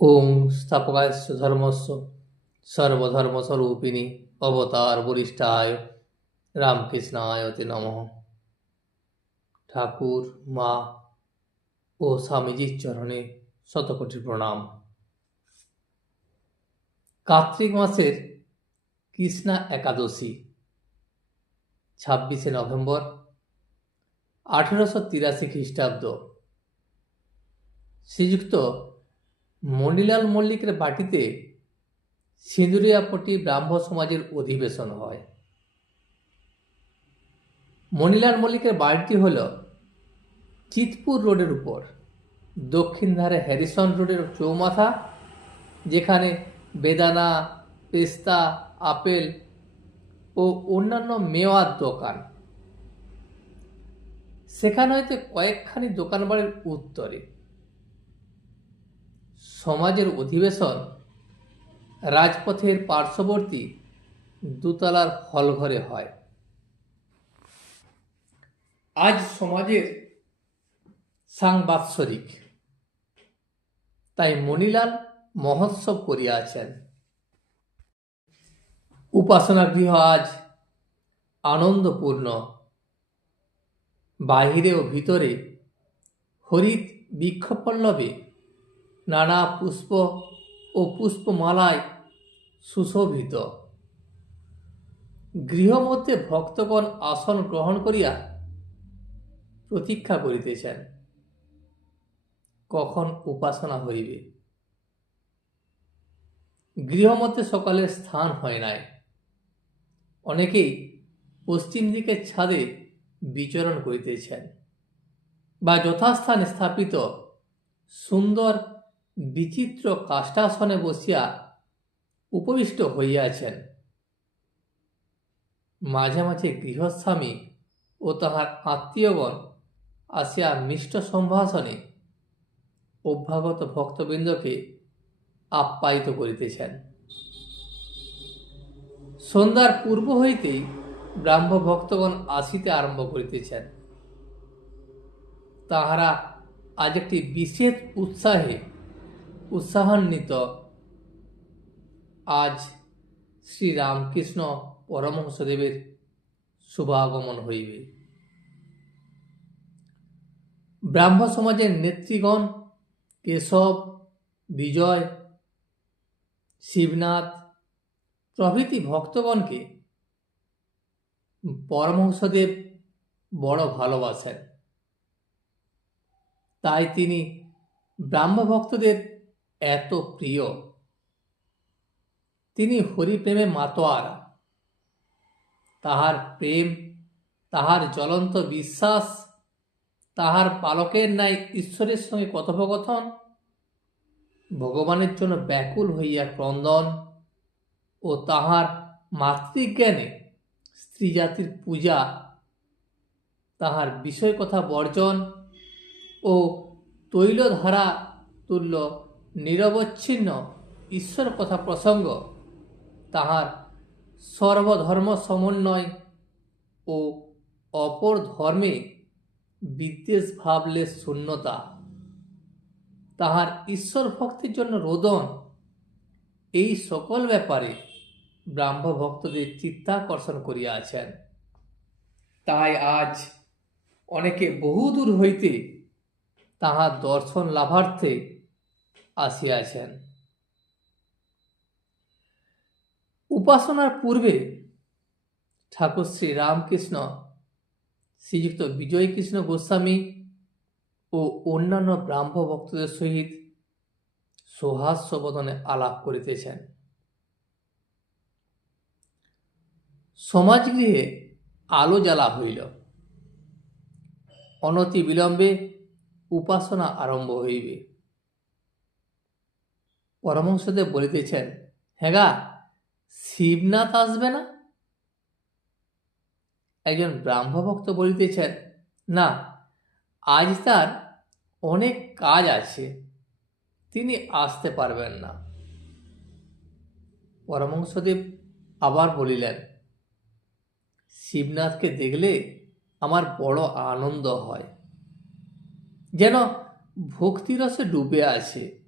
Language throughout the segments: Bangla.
ওং স্থাপকায়স্য ধর্মস্য সর্বধর্মস্বরূপিণী অবতার বরিষ্ঠায় রামকৃষ্ণায় তে নমঃ। ঠাকুর, মা ও স্বামীজির চরণে শতকোটি প্রণাম। কার্তিক মাসের কৃষ্ণা একাদশী, ছাব্বিশে নভেম্বর, আঠেরোশো তিরাশি খ্রিস্টাব্দ। শ্রীযুক্ত মণিলাল মল্লিকের বাটিতে সিঁদুরিয়াপটি ব্রাহ্ম সমাজের অধিবেশন হয়। মণিলাল মল্লিকের বাড়িটি হল চিতপুর রোডের উপর। দক্ষিণ ধারে হ্যারিসন রোডের চৌমাথা, যেখানে বেদানা, পেস্তা, আপেল ও অন্যান্য মেওয়ার দোকান। সেখানে হইতে কয়েকখানি দোকান বাড়ির উত্তরে। সমাজের অধিবেশন রাজপথের পার্শ্ববর্তী দোতলার হলঘরে হয়। আজ সমাজের সাংবাৎসরিক। তাই মণিলাল মহোৎসব করিয়াছেন উপাসনা গৃহ আজ আনন্দপূর্ণ। বাহিরে ও ভিতরে হরিত বৃক্ষপল্লবে নানা পুষ্প ও পুষ্পমালায় সুশোভিত। গৃহমধ্যে ভক্তগণ আসন গ্রহণ করিয়া প্রতীক্ষা করিতেছেন। কখন উপাসনা হইবে? গৃহমধ্যে সকালে স্থান হয় নাই। অনেকেই পশ্চিম দিকের ছাদে বিচরণ করিতেছেন বা যথাস্থানে স্থাপিত সুন্দর বিচিত্র কাষ্টাসনে বসিয়া উপবিষ্ট হইয়াছেন। মাঝে মাঝে গৃহস্বামী ও তাহার আত্মীয়গণ আসিয়া মিষ্ট সম্ভাষণে অভ্যাগত ভক্তবৃন্দকে আপ্যায়িত করিতেছেন। সন্ধ্যার পূর্ব হইতেই ব্রাহ্ম ভক্তগণ আসিতে আরম্ভ করিতেছেন। তাহারা আজ একটি বিশেষ উৎসাহে উৎসাহান্বিত। আজ শ্রী রামকৃষ্ণ পরমহংসদেবের শুভাগমন হইবে। ব্রাহ্ম সমাজের নেতৃগণ কেশব, বিজয়, শিবনাথ প্রভৃতি ভক্তগণকে পরমহংসদেব বড় ভালোবাসেন। তাই তিনি ব্রাহ্ম ভক্তদের এত প্রিয়। তিনি হরিপ্রেমে মাতোয়ারা। তাহার প্রেম, তাহার জ্বলন্ত বিশ্বাস, তাহার পালকের ন্যায় ঈশ্বরের সঙ্গে কথোপকথন, ভগবানের জন্য ব্যাকুল হইয়া ক্রন্দন ও তাহার মাতৃজ্ঞানে স্ত্রী জাতির পূজা, তাহার বিষয় কথা বর্জন ও তৈলধারা তুল্য নিরবচ্ছিন্ন ঈশ্বর কথা প্রসঙ্গ, তাহার সর্বধর্ম সমন্বয় ও অপর ধর্মে বিদ্বেষ ভাবলে শূন্যতা। তাহার ঈশ্বর ভক্তির জন্য রোদন। এই সকল ব্যাপারে ব্রাহ্ম ভক্তদের চিত্তাকর্ষণ করিয়াছেন। তাই আজ অনেকে বহুদূর হইতে তাহার দর্শন লাভার্থে আসিয়াছেন উপাসনার পূর্বে ঠাকুর শ্রী রামকৃষ্ণ শ্রীযুক্ত বিজয়কৃষ্ণ গোস্বামী ও অন্যান্য ব্রাহ্ম ভক্তদের সহিত সৌহাস্যবদনে আলাপ করিতেছেন। সমাজগৃহে আলো জ্বালা হইল। অনতি বিলম্বে উপাসনা আরম্ভ হইবে। পরমহংসদেব বলিতেছেন হ্যাঁ শিবনাথ আসবে না? একজন ব্রাহ্মভক্ত বলিতেছেন, না, আজ তার অনেক কাজ আছে, তিনি আসতে পারবেন না। পরমহংসদেব আবার বলিলেন, শিবনাথকে দেখলে আমার বড় আনন্দ হয়, যেন ভক্তিরসে ডুবে আছে।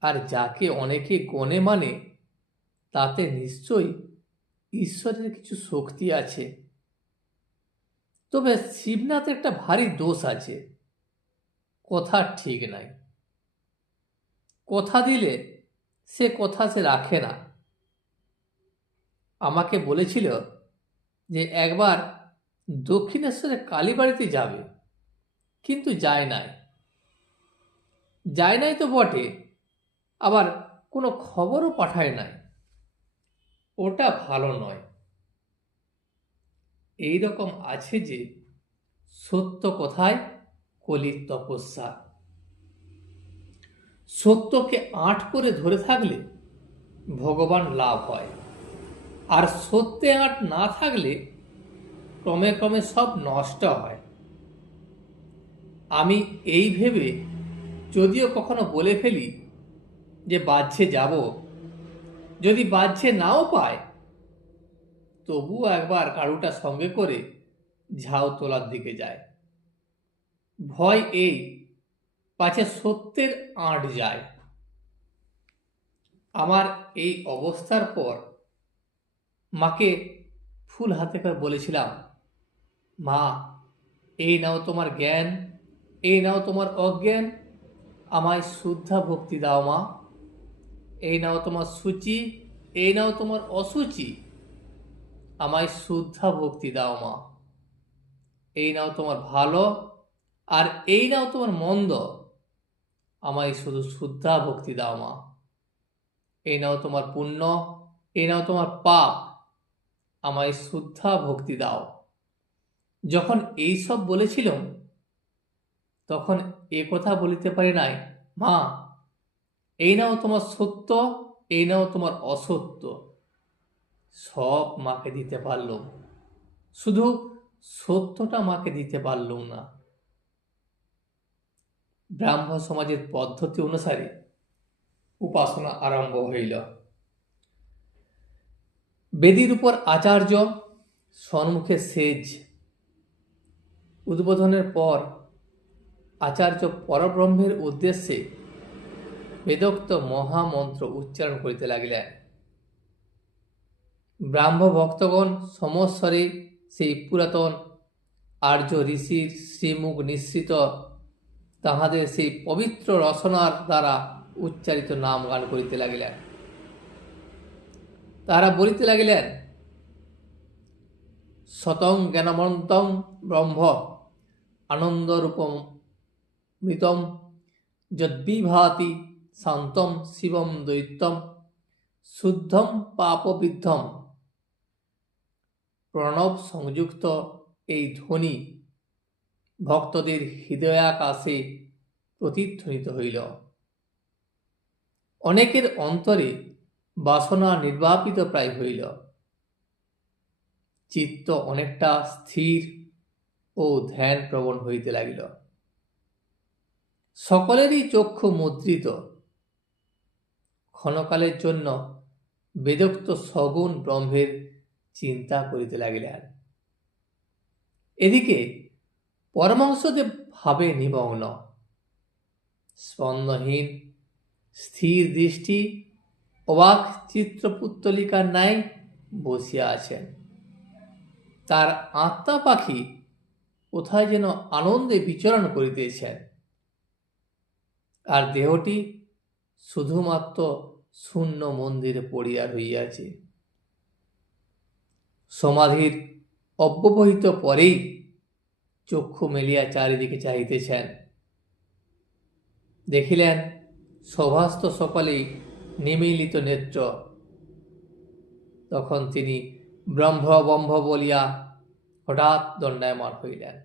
আর যাকে অনেকে গণে মানে তাতে নিশ্চয়ই ঈশ্বরের কিছু শক্তি আছে। তবে শিবনাথের একটা ভারী দোষ আছে। কথা ঠিক নাই। কথা দিলে সে কথা সে রাখে না। আমাকে বলেছিল যে একবার দক্ষিণেশ্বরে কালীবাড়িতে যাবে, কিন্তু যায় নাই। যায় নাই তো বটে। আবার কোনো খবরও পাঠায় নাই। ওটা ভালো নয়। এই রকম আছে যে, সত্য কথায় কলির তপস্যা। সত্যকে আট করে ধরে থাকলে ভগবান লাভ হয়। আর সত্যে আট না থাকলে ক্রমে ক্রমে সব নষ্ট হয়। আমি এই ভেবে যদিও কখনো বলে ফেলি যে বাহ্যে যাব। যদি বাজছে নাও পায় তবুও একবার কারুটা সঙ্গে করে ঝাউ তোলার দিকে যায়। ভয় এই, পাছে সত্যের আঁট যায়। আমার এই অবস্থার পর মাকে ফুল হাতে করে বলেছিলাম, মা, এই নাও তোমার জ্ঞান, এই নাও তোমার অজ্ঞান, আমায় শুদ্ধা ভক্তি দাও মা। এই নাও তোমার সূচি, এই নাও তোমার অসুচি। আমায় শুদ্ধা ভক্তি দাও মা। এই নাও তোমার ভালো আর এই নাও তোমার মন্দ। আমায় শুধু শুদ্ধা ভক্তি দাও মা। এই নাও তোমার পুণ্য, এই নাও তোমার পাপ। আমায় শুদ্ধা ভক্তি দাও। যখন এই সব বলেছিলাম, তখন এ কথা বলিতে পারি নাই, মা এই নাও তোমার সত্য, এই নাও তোমার অসত্য। সব মাকে দিতে পারলুম। শুধু সত্যটা মাকে দিতে পারলুম না। ব্রাহ্ম সমাজের পদ্ধতি অনুসারে উপাসনা আরম্ভ হইল। বেদির উপর আচার্য সম্মুখে সেজ। উদ্বোধনের পর আচার্য পরব্রহ্মের উদ্দেশ্যে বেদোক্ত মহামন্ত্র উচ্চারণ করিতে লাগিলেন। ব্রাহ্ম ভক্তগণ সমস্বরে সেই পুরাতন আর্য ঋষির শ্রীমুখ নিঃসৃত তাহাদের সেই পবিত্র রচনার দ্বারা উচ্চারিত নাম গান করিতে লাগিলেন। তারা বলিতে লাগিলেন শতং জ্ঞানমন্তম ব্রহ্ম আনন্দরূপম মৃতম যদ্বিভাতি শান্তম, শিবম, দৈত্যম, শুদ্ধম, পাপবিদ্ধম। প্রণব সংযুক্ত এই ধ্বনি ভক্তদের হৃদয়াকাশে প্রতিধ্বনিত হইল। অনেকের অন্তরে বাসনা নির্বাপিত প্রায় হইল। চিত্ত অনেকটা স্থির ও ধ্যান প্রবণ হইতে লাগিল। সকলেরই চক্ষু মুদ্রিত। ক্ষণকালের জন্য বেদোক্ত সগুণ ব্রহ্মের চিন্তা করিতে লাগিলেন। এদিকে পরমাংশদেব ভাবে নিমগ্ন। স্পন্দহীন স্থির দৃষ্টি, অবাক চিত্রপুত্তলিকার ন্যায় বসিয়া আছেন। তার আত্মা পাখি কোথায় যেন আনন্দে বিচরণ করিতেছেন। আর দেহটি শুধুমাত্র শূন্য মন্দিরে পড়িয়া রইয়াছে সমাধির অব্যবহিত পরেই চক্ষু মেলিয়া চারিদিকে চাহিতেছেন। দেখিলেন সভাস্ত সকলেই নিমিলিত নেত্র। তখন তিনি ব্রহ্ম বম্ভ বলিয়া হঠাৎ দণ্ডায়মান হইলেন।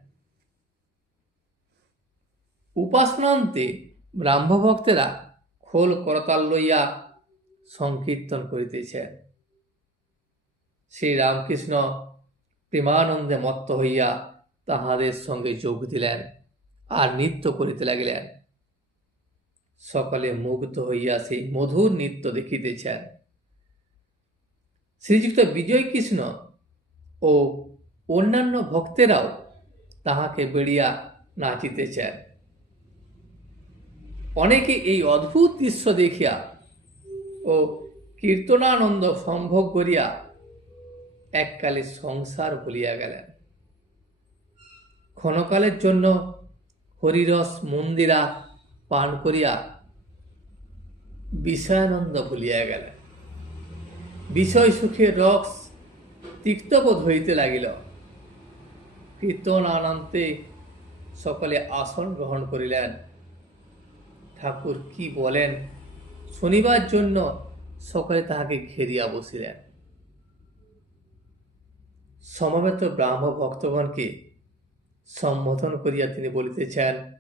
উপাসনান্তে ব্রাহ্মভক্তেরা খোল করতাল লইয়া সংকীর্তন করিতেছেন। শ্রী রামকৃষ্ণ প্রেমানন্দে মত্ত হইয়া তাহাদের সঙ্গে যোগ দিলেন আর নৃত্য করিতে লাগিলেন। সকলে মুগ্ধ হইয়া সেই মধুর নৃত্য দেখিতেছেন। শ্রীযুক্ত বিজয় কৃষ্ণ ও অন্যান্য ভক্তেরাও তাহাকে বেড়িয়া নাচিতেছেন। অনেকে এই অদ্ভুত দৃশ্য দেখিয়া ও কীর্তনানন্দ সম্ভোগ করিয়া এককালে সংসার ভুলিয়া গেলেন। ক্ষণকালের জন্য হরিরস মন্দিরা পান করিয়া বিষয়ানন্দ ভুলিয়া গেলেন। বিষয় সুখে রক্স তিক্তবোধ হইতে লাগিল। কীর্তন আনন্তে সকলে আসন গ্রহণ করিলেন। ঠাকুর কি বলেন? শনিবার জন্য সকলে তাহাকে ঘেরিয়া বসিলেন। সমবেত ব্রাহ্ম ভক্তগণকে সম্বোধন করিয়া তিনি বলিতেছেন,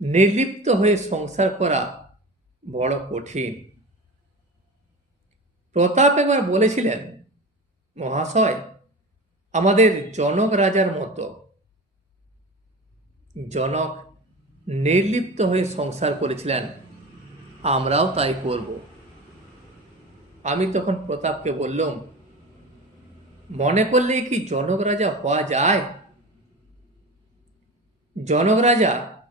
নির্লিপ্ত হয়ে সংসার করা বড় কঠিন। প্রতাপ একবার বলেছিলেন, মহাশয়, আমাদের জনক রাজার মতো। জনক নির্লিপ্ত হয়ে সংসার করেছিলেন। আমরাও তাই করব। আমি তখন প্রতাপকে বললাম, মনে করলে কি জনক রাজা হওয়া যায়? জনক রাজা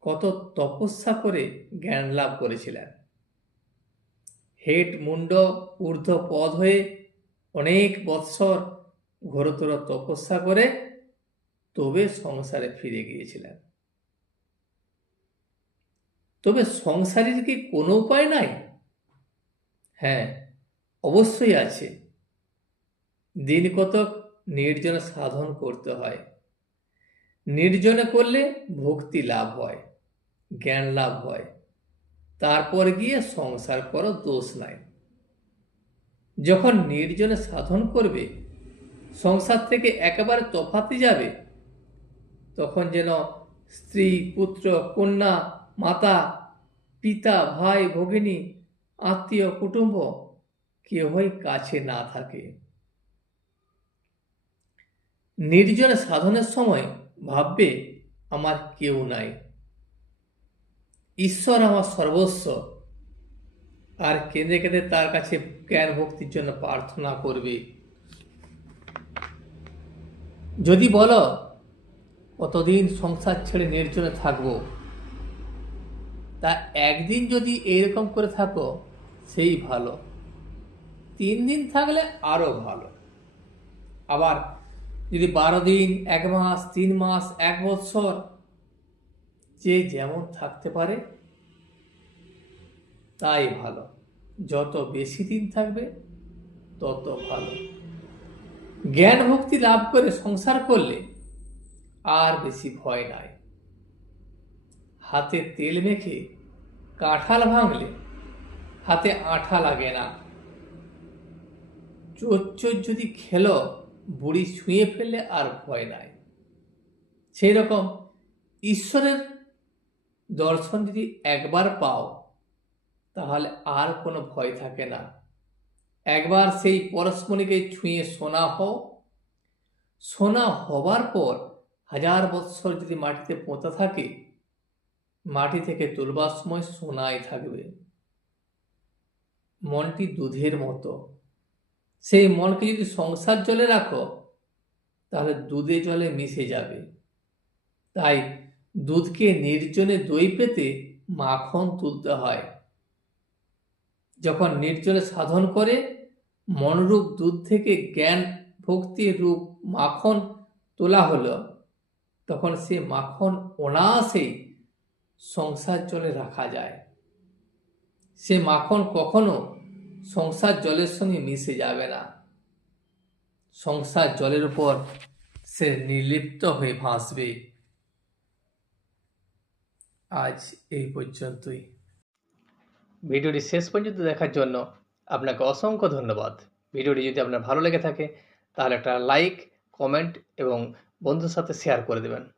কত তপস্যা করে জ্ঞান লাভ করেছিলেন। হেট মুন্ড ঊর্ধ্ব পদ হয়ে অনেক বৎসর ঘোরতর তপস্যা করে তবে সংসারে ফিরে গিয়েছিলেন। তবে সংসারের কি কোনো উপায় নাই? হ্যাঁ অবশ্যই আছে। দিন কতক নির্জনে সাধন করতে হয়। নির্জনে করলে ভক্তি লাভ হয়, জ্ঞান লাভ হয়। তারপর গিয়ে সংসার করো দোষ নাই। যখন নির্জনে সাধন করবে, সংসার থেকে একেবারে তফাতে যাবে, তখন যেন স্ত্রী, পুত্র, কন্যা মাতা, পিতা, ভাই, ভগিনী, আত্মীয়, কুটুম্ব কেহই কাছে না থাকে। নির্জনে সাধনের সময় ভাববে, আমার কেউ নাই। ঈশ্বর আমার সর্বস্ব। আর কেঁদে কেঁদে তার কাছে জ্ঞান ভক্তির জন্য প্রার্থনা করবে। যদি বলো, কতদিন সংসার ছেড়ে নির্জনে থাকব? তা একদিন যদি এরকম করে থাকো, সেই ভালো। তিন দিন থাকলে আরও ভালো। আবার যদি বারো দিন, এক মাস, তিন মাস, এক বৎসর যে যেমন থাকতে পারে, তাই ভালো। যত বেশি দিন থাকবে, তত ভালো। জ্ঞান ভক্তি লাভ করে সংসার করলে আর বেশি ভয় নাই। হাতে তেল মেখে কাঁঠাল ভাঙলে হাতে আঠা লাগে না। চোর চোর যদি খেলো, বুড়ি ছুঁয়ে ফেললে আর ভয় নাই। সেই রকম ঈশ্বরের দর্শন যদি একবার পাও, তাহলে আর কোনো ভয় থাকে না। একবার সেই পরশমণিকে ছুঁয়ে সোনা হও। সোনা হবার পর হাজার বৎসর যদি মাটিতে পোঁতা থাকে মাটি থেকে তুলবার সময় সোনাই থাকবে। মনটি দুধের মতো। সেই মনকে যদি সংসার জলে রাখো, তাহলে দুধে জলে মিশে যাবে। তাই দুধকে নির্জনে দই পেতে মাখন তুলতে হয়। যখন নির্জনে সাধন করে, মনরূপ দুধ থেকে জ্ঞান ভক্তির রূপ মাখন তোলা হলো, তখন সে মাখন অনায়াসেই সংসার জলে রাখা যায়। সে মাখন কখনো সংসার জলের সঙ্গে মিশে যাবে না। সংসার জলের উপর সে নির্লিপ্ত হয়ে ভাসবে। আজ এই পর্যন্তই। ভিডিওটি শেষ পর্যন্ত দেখার জন্য আপনাকে অসংখ্য ধন্যবাদ। ভিডিওটি যদি আপনার ভালো লেগে থাকে, তাহলে একটা লাইক, কমেন্ট এবং বন্ধুর সাথে শেয়ার করে দেবেন।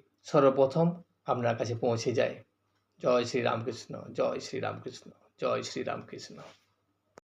সর্বপ্রথম আপনার কাছে পৌঁছে যায়। জয় শ্রী রামকৃষ্ণ জয় শ্রী রামকৃষ্ণ জয় শ্রী রামকৃষ্ণ।